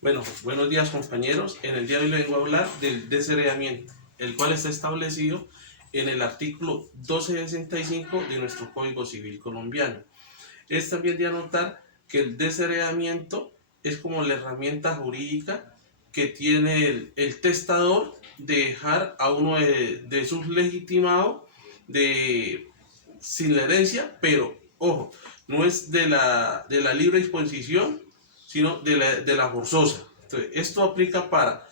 Bueno, buenos días compañeros. En el día de hoy les vengo a hablar del desheredamiento, el cual está establecido en el artículo 1265 de nuestro Código Civil colombiano. Es también de anotar que el desheredamiento es como la herramienta jurídica que tiene el testador de dejar a uno de sus legitimados sin la herencia, pero ojo, no es de la libre disposición, sino de la forzosa. Entonces, esto aplica para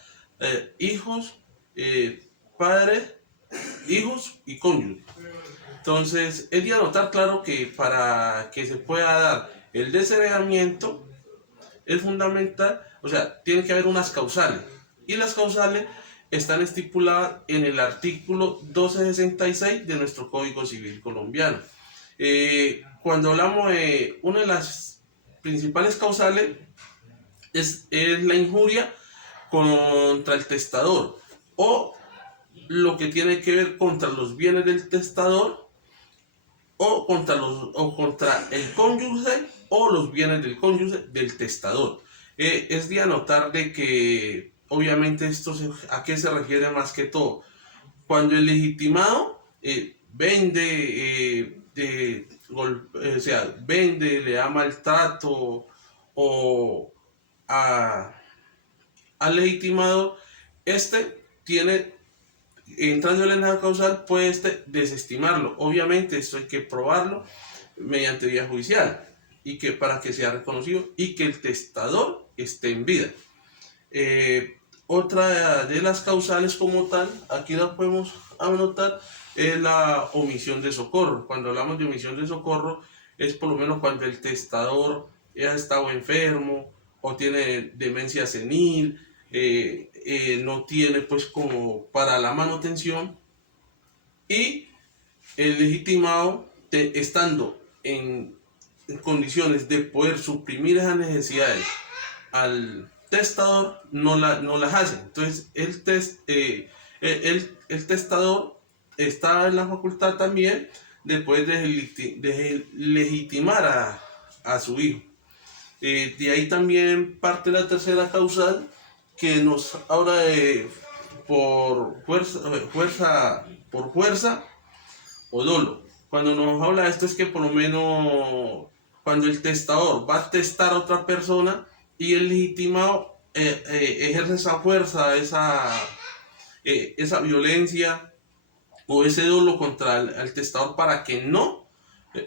hijos, padres, hijos y cónyuges. Entonces, es de anotar claro que para que se pueda dar el desheredamiento es fundamental, o sea, tiene que haber unas causales. Y las causales están estipuladas en el artículo 1266 de nuestro Código Civil colombiano. Cuando hablamos de una de las principales causales es la injuria contra el testador o lo que tiene que ver contra los bienes del testador o contra el cónyuge o los bienes del cónyuge del testador. Es de anotar de que obviamente a qué se refiere más que todo. Cuando el legitimado o sea, vende, le da maltrato o al legitimado, tiene, entrándole en la causal, puede desestimarlo. Obviamente esto hay que probarlo mediante vía judicial y que para que sea reconocido y que el testador esté en vida. Otra de las causales como tal, aquí la podemos anotar, es la omisión de socorro. Cuando hablamos de omisión de socorro, es por lo menos cuando el testador ha estado enfermo o tiene demencia senil, no tiene pues como para la manutención y el legitimado estando en condiciones de poder suprimir esas necesidades al testador no las hace. Entonces el testador está en la facultad también de poder legitimar a su hijo. De ahí también parte la tercera causal que nos habla de por fuerza o dolo. Cuando nos habla de esto es que por lo menos cuando el testador va a testar a otra persona y el legitimado ejerce esa fuerza, esa violencia o ese dolo contra el testador para que no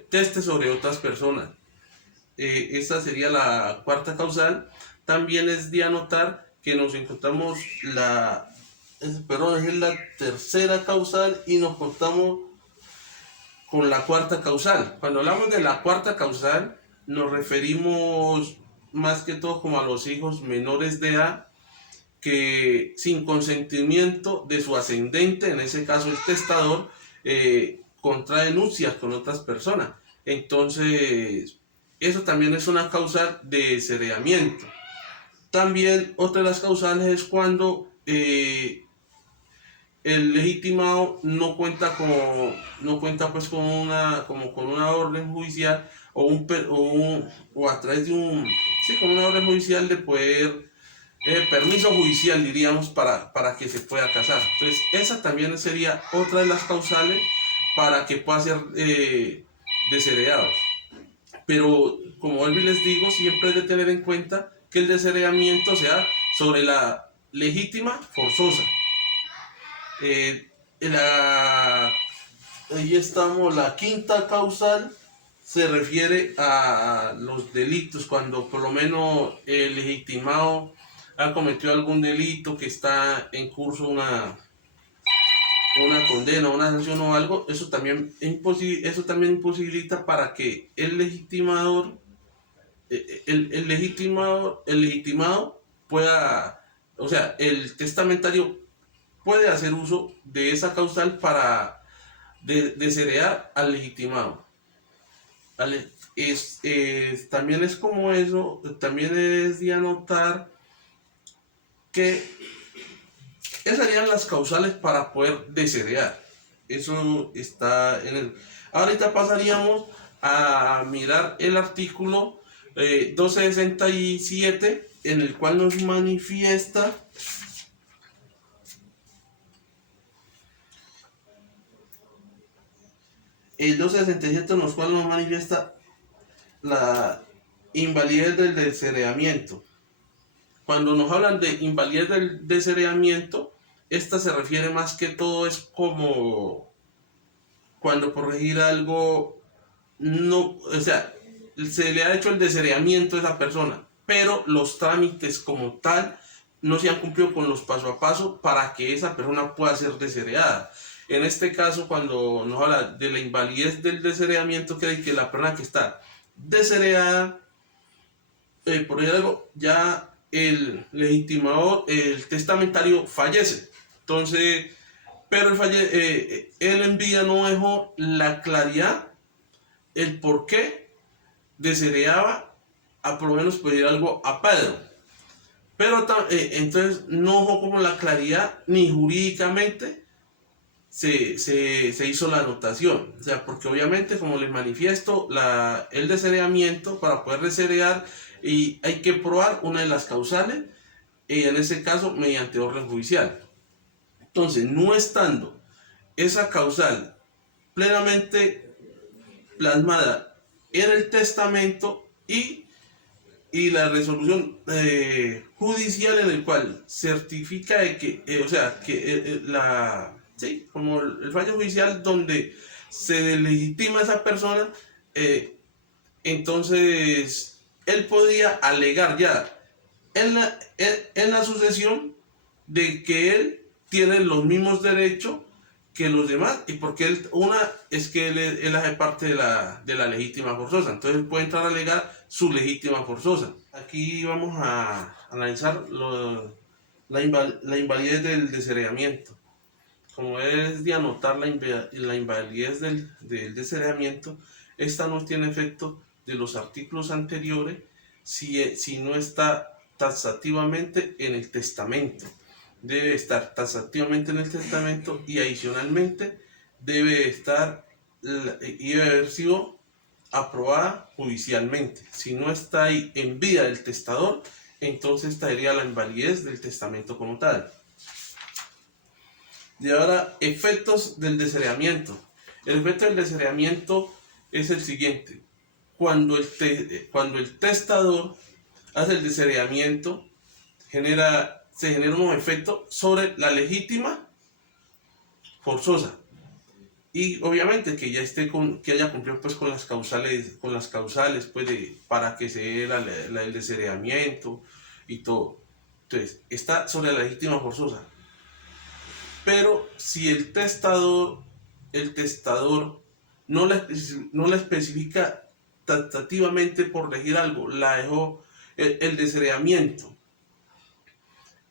teste sobre otras personas. Esta sería la cuarta causal. También es de anotar que nos encontramos es la tercera causal y nos contamos con la cuarta causal. Cuando hablamos de la cuarta causal, nos referimos más que todo como a los hijos menores de edad que sin consentimiento de su ascendente, en ese caso el testador, contrae nupcias con otras personas. Entonces, eso también es una causal de desheredamiento. También otra de las causales es cuando el legitimado no cuenta pues con una orden judicial o a través de con una orden judicial de poder permiso judicial, diríamos, para que se pueda casar. Entonces, esa también sería otra de las causales para que pueda ser desheredados. Pero, como vuelvo y les digo, siempre hay de tener en cuenta que el desheredamiento sea sobre la legítima forzosa. Ahí estamos, la quinta causal se refiere a los delitos, cuando por lo menos el legitimado ha cometido algún delito que está en curso una condena, una sanción o algo, eso también imposibilita para que el legitimador, el legitimado pueda, o sea, el testamentario puede hacer uso de esa causal para desheredar al legitimado. ¿Vale? También es como eso, también es de anotar que esas serían las causales para poder desheredar. Eso está en el... Ahorita pasaríamos a mirar el artículo 1267, en el cual nos manifiesta el 1267, en los cuales nos manifiesta la invalidez del desheredamiento. Cuando nos hablan de invalidez del desheredamiento, esta se refiere más que todo, es como cuando por regir algo no, o sea, se le ha hecho el desheredamiento a esa persona, pero los trámites como tal no se han cumplido con los paso a paso para que esa persona pueda ser desheredada. En este caso, cuando nos habla de la invalidez del desheredamiento, quiere decir que la persona que está desheredada, por algo, ya el legitimador, el testamentario fallece. Entonces, pero él en vida no dejó la claridad, el por qué desheredaba, a por lo menos pedir algo a Pedro. Pero entonces no dejó como la claridad, ni jurídicamente se hizo la anotación. O sea, porque obviamente, como les manifiesto, el desheredamiento, para poder desheredar, y hay que probar una de las causales, y en ese caso mediante orden judicial. Entonces, no estando esa causal plenamente plasmada en el testamento y la resolución judicial, en el cual certifica de que, o sea, que sí, como el fallo judicial donde se legitima a esa persona, entonces él podía alegar ya en la sucesión de que él tiene los mismos derechos que los demás, y porque una es que él hace parte de la legítima forzosa, entonces puede entrar a alegar su legítima forzosa. Aquí vamos a analizar la invalidez del desheredamiento. Como es de anotar la invalidez del desheredamiento, esta no tiene efecto de los artículos anteriores si no está taxativamente en el testamento. Debe estar taxativamente en el testamento, y adicionalmente debe haber sido aprobada judicialmente. Si no está ahí en vida del testador, entonces estaría la invalidez del testamento como tal. Y ahora, efectos del desheredamiento. El efecto del desheredamiento es el siguiente: cuando el testador hace el desheredamiento, se genera un efecto sobre la legítima forzosa, y obviamente que ya que haya cumplido pues con las causales pues para que se dé el desheredamiento y todo. Entonces está sobre la legítima forzosa, pero si el testador no la especifica taxativamente por regir algo, la dejó el desheredamiento,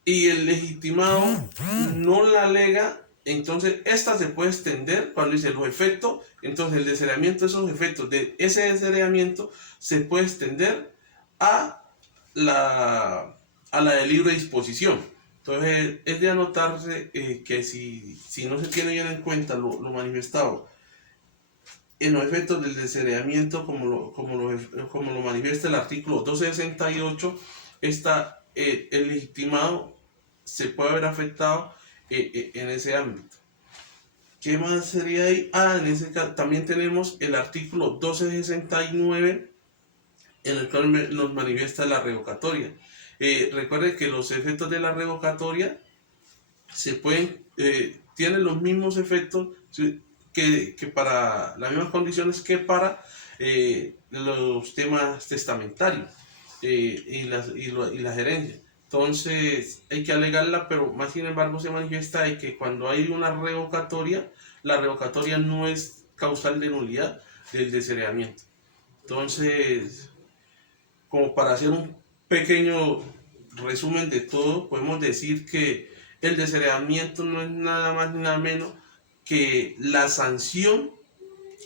y el legitimado no la alega, entonces esta se puede extender cuando dice los efectos. Entonces el desheredamiento, esos efectos de ese desheredamiento se puede extender a la de libre disposición. Entonces es de anotarse que si no se tiene bien en cuenta lo manifestado en los efectos del desheredamiento, como lo manifiesta el artículo 1268, el legitimado se puede haber afectado en ese ámbito. ¿Qué más sería ahí? En ese caso también tenemos el artículo 1269, en el cual nos manifiesta la revocatoria. Recuerde que los efectos de la revocatoria tienen los mismos efectos que para las mismas condiciones que para los temas testamentarios y las herencias. Entonces hay que alegarla, pero más sin embargo se manifiesta de que cuando hay una revocatoria, la revocatoria no es causal de nulidad del desheredamiento. Entonces, como para hacer un pequeño resumen de todo, podemos decir que el desheredamiento no es nada más ni nada menos que la sanción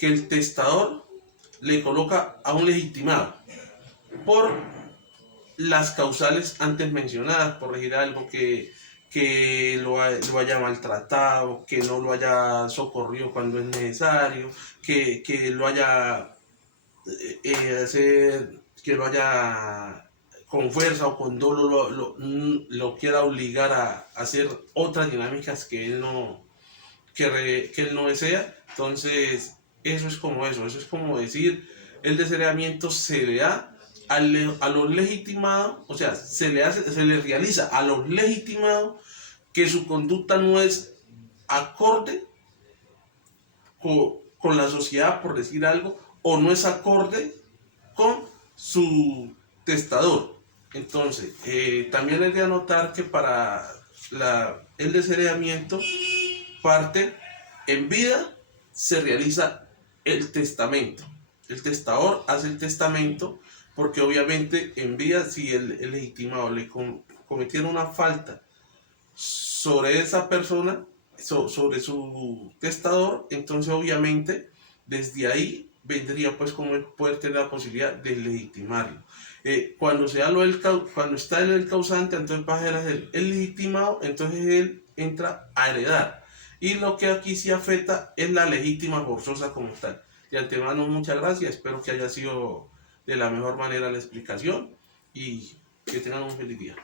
que el testador le coloca a un legitimado por las causales antes mencionadas, por regir algo que lo haya maltratado, que no lo haya socorrido cuando es necesario, que lo haya que lo haya con fuerza o con dolo lo quiera obligar a hacer otras dinámicas que él no, que él no desea. Entonces, eso es como decir, el desheredamiento se le da a los legitimados, o sea, se le realiza a los legitimados que su conducta no es acorde con la sociedad, por decir algo, o no es acorde con su testador. Entonces, también es de anotar que para el desheredamiento parte en vida, se realiza el testamento. El testador hace el testamento porque obviamente en vida, si el legitimado le cometiera una falta sobre esa persona, sobre su testador, entonces obviamente desde ahí vendría pues como el poder tener la posibilidad de legitimarlo. Cuando cuando está el causante, entonces pasa a ser el legitimado, entonces él entra a heredar. Y lo que aquí sí afecta es la legítima forzosa como tal. De antemano, muchas gracias, espero que haya sido de la mejor manera la explicación y que tengan un feliz día.